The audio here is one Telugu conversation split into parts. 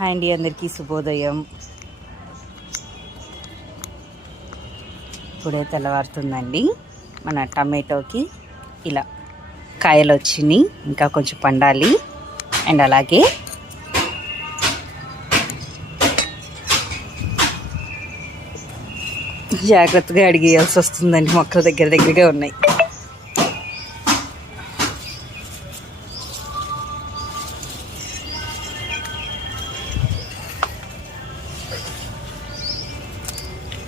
హాయ్ అండి, అందరికీ శుభోదయం. ఇప్పుడే తెల్లవారుతుందండి. మన టమాటోకి ఇలా కాయలు వచ్చినాయి, ఇంకా కొంచెం పండాలి. అండ్ అలాగే జాగ్రత్తగా అడిగేయాల్సి వస్తుందండి, మొక్కల దగ్గరగా ఉన్నాయి.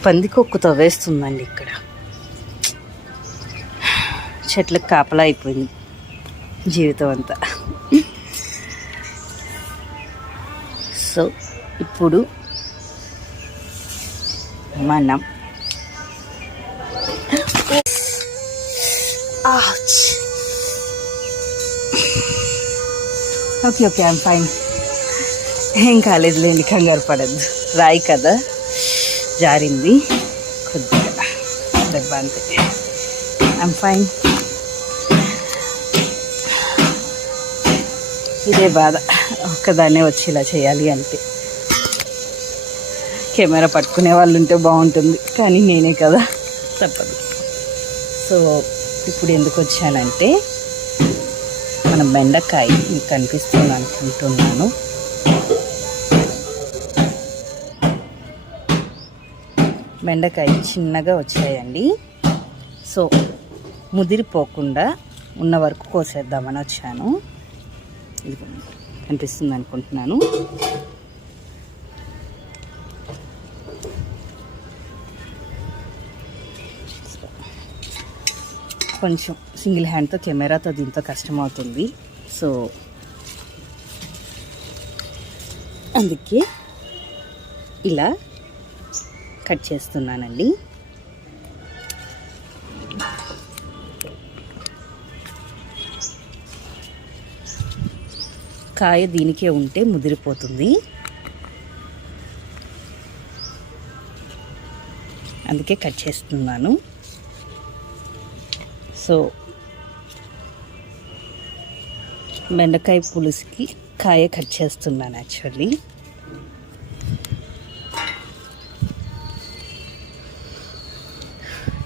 పందికొక్కు తవ్వేస్తుందండి. ఇక్కడ చెట్లకు కాపలా అయిపోయింది జీవితం అంతా. సో ఇప్పుడు మనం ఓకే ఐఎమ్ ఫైన్, ఏం కాలేదులేండి, కంగారు పడద్దు. రాయి కదా, జారింది కొద్దిగా దెబ్బ అంతే. I'm fine. ఇదే బాధ, ఒక్కదాన్నే వచ్చి ఇలా చేయాలి అంటే. కెమెరా పట్టుకునే వాళ్ళు ఉంటే బాగుంటుంది, కానీ నేనే కదా, తప్పదు. సో ఇప్పుడు ఎందుకు వచ్చానంటే, మన బెండకాయ మీకు కనిపిస్తుంది అనుకుంటున్నాను. బెండకాయ చిన్నగా వచ్చాయండి. సో ముదిరిపోకుండా ఉన్న వరకు కోసేద్దామని వచ్చాను. ఇది కనిపిస్తుంది అనుకుంటున్నాను. కొంచెం సింగిల్ హ్యాండ్తో కెమెరాతో దీంతో కష్టమవుతుంది. సో అందుకే ఇలా కట్ చేస్తున్నానండి. కాయ దీనికే ఉంటే ముదిరిపోతుంది, అందుకే కట్ చేస్తున్నాను. సో బెండకాయ పులుసుకి కాయ కట్ చేస్తున్నాను. యాక్చువల్లీ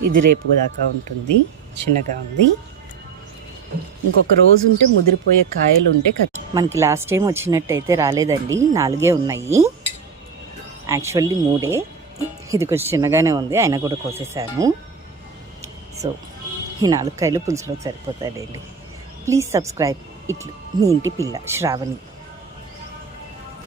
ఇది రేపు దాకా ఉంటుంది, చిన్నగా ఉంది. ఇంకొక రోజు ఉంటే ముదిరిపోయే కాయలు ఉంటే మనకి లాస్ట్ టైం వచ్చినట్టయితే రాలేదండి, 4 ఉన్నాయి. యాక్చువల్లీ 3, ఇది కొంచెం చిన్నగానే ఉంది, అయినా కూడా కోసేసాను. సో ఈ 4 కాయలు పులుసులోకి సరిపోతాయండి. Please subscribe. ఇట్లు మీ ఇంటి పిల్ల శ్రావణి.